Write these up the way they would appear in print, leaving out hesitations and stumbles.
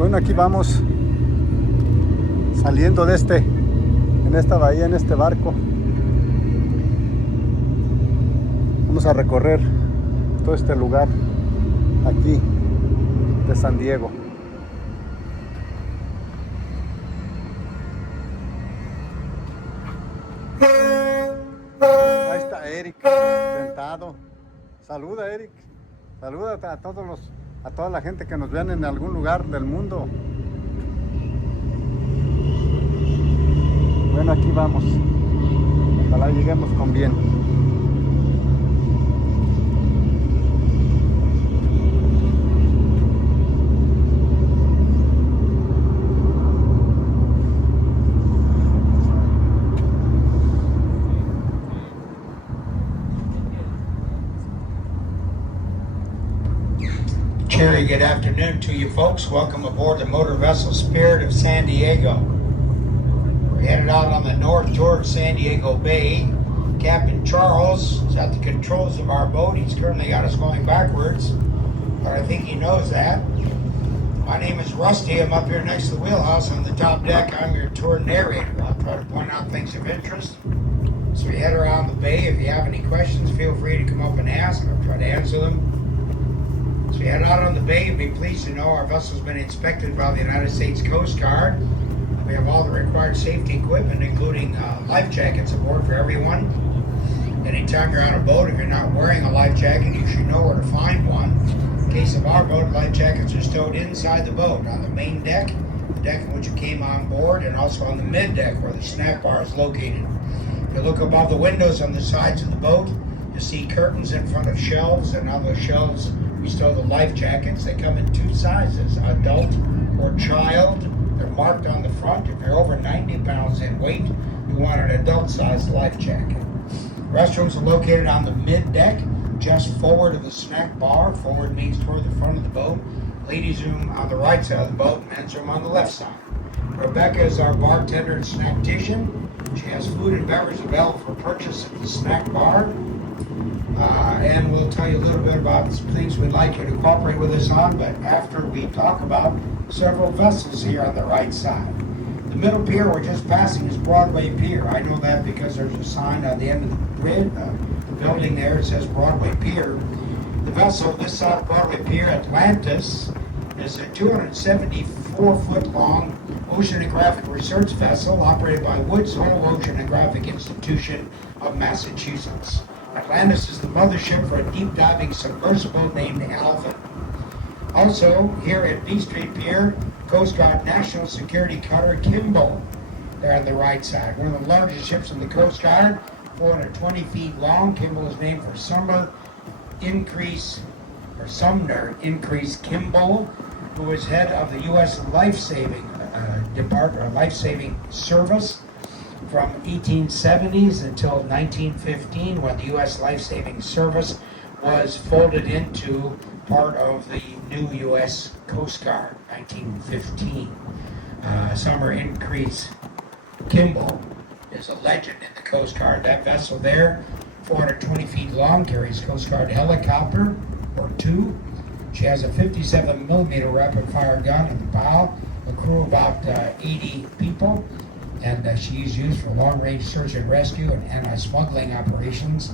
Bueno, aquí vamos saliendo en esta bahía, en este barco. Vamos a recorrer todo este lugar aquí de San Diego. Ahí está Eric sentado. Saluda, Eric. Saluda a toda la gente que nos vean en algún lugar del mundo. Bueno, aquí vamos. Ojalá lleguemos con bien. Very good afternoon to you folks. Welcome aboard the motor vessel Spirit of San Diego. We're headed out on the North George San Diego Bay. Captain Charles is at the controls of our boat. He's currently got us going backwards, but I think he knows that. My name is Rusty. I'm up here next to the wheelhouse on the top deck. I'm your tour narrator. I'll try to point out things of interest. So we head around the bay. If you have any questions, feel free to come up and ask. I'll try to answer them. So we head out on the bay and be pleased to know our vessel's been inspected by the United States Coast Guard. We have all the required safety equipment, including life jackets aboard for everyone. Anytime you're on a boat, if you're not wearing a life jacket, you should know where to find one. In case of our boat, life jackets are stowed inside the boat, on the main deck, the deck in which you came on board, and also on the mid deck where the snack bar is located. If you look above the windows on the sides of the boat, you see curtains in front of shelves, and on those shelves we stow the life jackets. They come in two sizes, adult or child. They're marked on the front. If you're over 90 pounds in weight, you want an adult-sized life jacket. Restrooms are located on the mid-deck, just forward of the snack bar. Forward means toward the front of the boat. Ladies' room on the right side of the boat, men's room on the left side. Rebecca is our bartender and snack-tician. She has food and beverage available for purchase at the snack bar. And we'll tell you a little bit about some things we'd like you to cooperate with us on, but after we talk about several vessels here on the right side. The middle pier we're just passing is Broadway Pier. I know that because there's a sign on the end of the bridge, the building there, it says Broadway Pier. The vessel this side of Broadway Pier, Atlantis, is a 274-foot long oceanographic research vessel operated by Woods Hole Oceanographic Institution of Massachusetts. Atlantis is the mothership for a deep diving submersible named Alvin. Also, here at B Street Pier, Coast Guard National Security Cutter Kimball. They're on the right side. One of the largest ships in the Coast Guard, 420 feet long. Kimball is named for Sumner Increase Kimball, who was head of the U.S. Life-Saving Department, or Life-Saving Service, from 1870s until 1915, when the U.S. Life-Saving Service was folded into part of the new U.S. Coast Guard, 1915. Sumner Increase Kimball is a legend in the Coast Guard. That vessel there, 420 feet long, carries Coast Guard helicopter or two. She has a 57 millimeter rapid fire gun in the bow, a crew of about 80 people. And she is used for long-range search and rescue and anti-smuggling operations,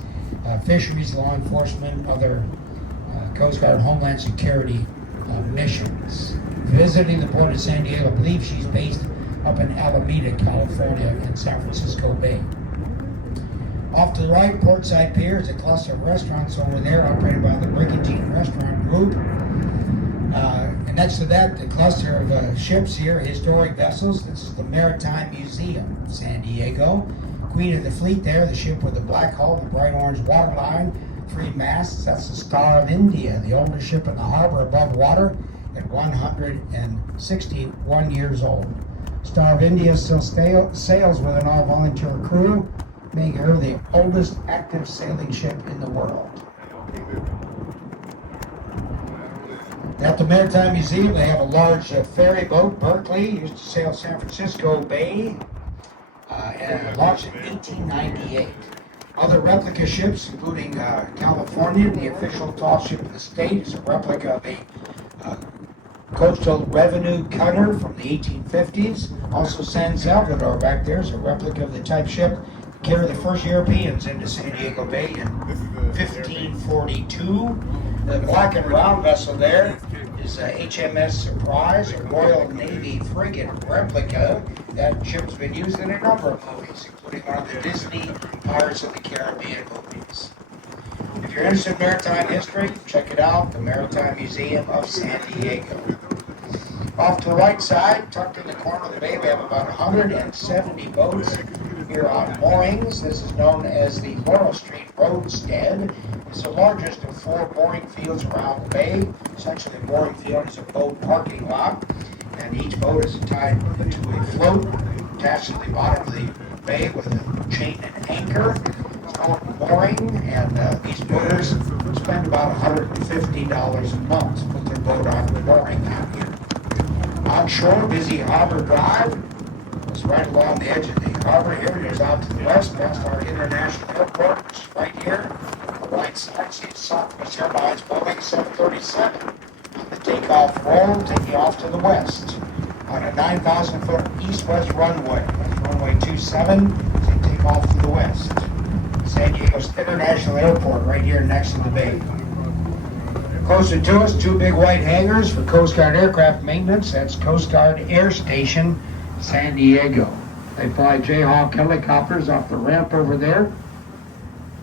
fisheries, law enforcement, other Coast Guard Homeland Security missions. Visiting the port of San Diego, I believe she's based up in Alameda, California, in San Francisco Bay. Off to the right, Portside Pier is a cluster of restaurants over there operated by the Brigantine Restaurant Group. And next to that, the cluster of ships here, historic vessels. This is the Maritime Museum of San Diego. Queen of the Fleet there, the ship with the black hull, the bright orange waterline, three masts. That's the Star of India, the oldest ship in the harbor above water at 161 years old. Star of India still sails with an all-volunteer crew, making her the oldest active sailing ship in the world. At the Maritime Museum, they have a large ferry boat, Berkeley, used to sail San Francisco Bay, and launched in 1898. Other replica ships, including California, the official tall ship of the state, is a replica of a coastal revenue cutter from the 1850s. Also San Salvador back there is a replica of the type ship that carried the first Europeans into San Diego Bay in 1542. The black and brown vessel there is HMS Surprise, a Royal Navy frigate replica. That ship's been used in a number of movies, including one of the Disney Pirates of the Caribbean movies. If you're interested in maritime history, check it out, the Maritime Museum of San Diego. Off to the right side, tucked in the corner of the bay, we have about 170 boats here on moorings. This is known as the Laurel Street Roadstead. It's the largest of 4 mooring fields around the bay. Essentially, a mooring field is a boat parking lot, and each boat is tied to a float attached to the bottom of the bay with a chain and anchor. It's called mooring, and these boaters spend about $150 a month to put their boat on the mooring out here. Onshore, busy Harbor Drive is right along the edge of the harbor here. It is out to the west past our international airport, which is right here. On the right side, see Southwest Airlines Boeing 737 on the takeoff roll, taking off to the west on a 9,000-foot east-west runway. That's runway 27, so you take off to the west. San Diego's International Airport right here next to the bay. Closer to us, 2 big white hangars for Coast Guard aircraft maintenance. That's Coast Guard Air Station, San Diego. They fly Jayhawk helicopters off the ramp over there.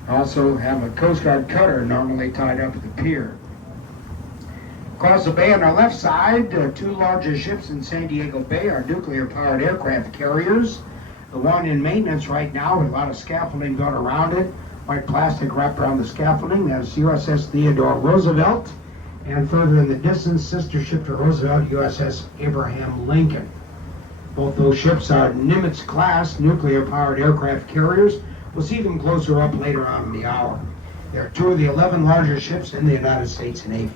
Also have a Coast Guard cutter normally tied up at the pier. Across the bay on our left side, 2 largest ships in San Diego Bay are nuclear-powered aircraft carriers. The one in maintenance right now with a lot of scaffolding built around it. White plastic wrapped around the scaffolding. That's USS Theodore Roosevelt. And further in the distance, sister ship to Roosevelt, USS Abraham Lincoln. Both those ships are Nimitz-class nuclear-powered aircraft carriers. We'll see them closer up later on in the hour. They're 2 of the 11 largest ships in the United States Navy.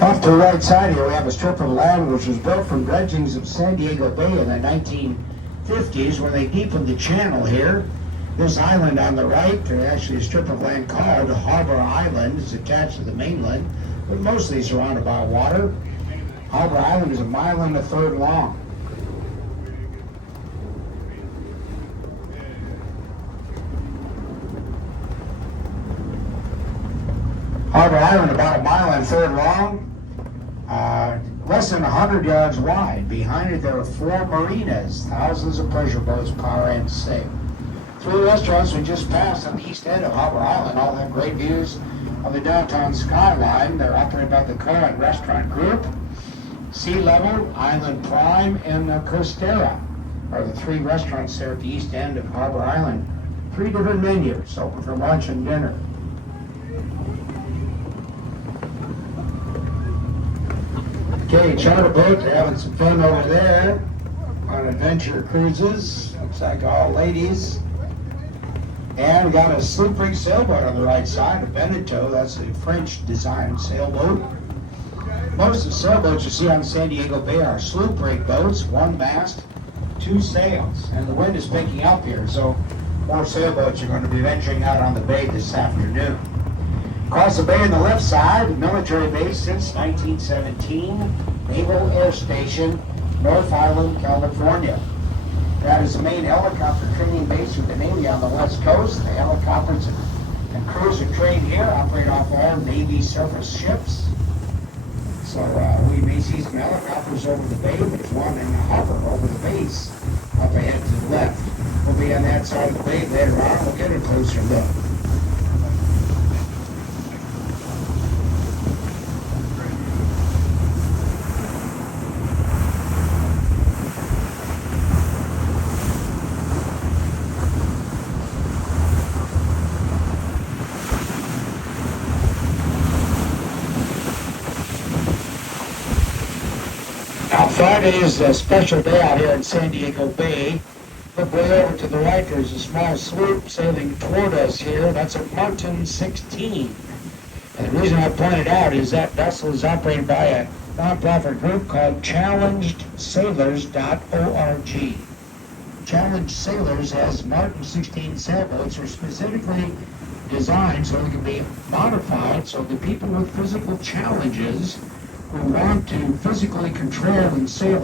Off to the right side here, we have a strip of land which was built from dredgings of San Diego Bay in the 1950s, where they deepened the channel here. This island on the right, actually a strip of land called Harbor Island, is attached to the mainland, but mostly surrounded by water. Harbor Island is 1.3 miles long. Harbor Island about 1.3 miles long, less than 100 yards wide. Behind it there are 4 marinas, thousands of pleasure boats, power and sail. 3 restaurants we just passed on the east end of Harbor Island all have great views of the downtown skyline. They're operated by the Cohen Restaurant Group. Sea Level, Island Prime, and Costera are the 3 restaurants there at the east end of Harbor Island. 3 different menus, open for lunch and dinner. Okay, charter boat, they're having some fun over there on adventure cruises. Looks like all ladies. And we got a sloop rig sailboat on the right side, a Beneteau. That's a French designed sailboat. Most of the sailboats you see on San Diego Bay are sloop rig boats, one mast, two sails, and the wind is picking up here, so more sailboats are going to be venturing out on the bay this afternoon. Across the bay on the left side, military base since 1917, Naval Air Station, North Island, California. That is the main helicopter training base for the Navy on the West Coast. The helicopters and crews are trained here, operate off all Navy surface ships. So we may see some helicopters over the bay. There's one in the harbor over the base up ahead to the left. We'll be on that side of the bay later on. We'll get a closer look. Now, Friday is a special day out here in San Diego Bay. Look way over to the right, there's a small sloop sailing toward us here. That's a Martin 16. And the reason I pointed out is that vessel is operated by a nonprofit group called ChallengeDSailors.org. Challenged Sailors has Martin 16 sailboats are specifically designed so they can be modified so the people with physical challenges who want to physically control and sail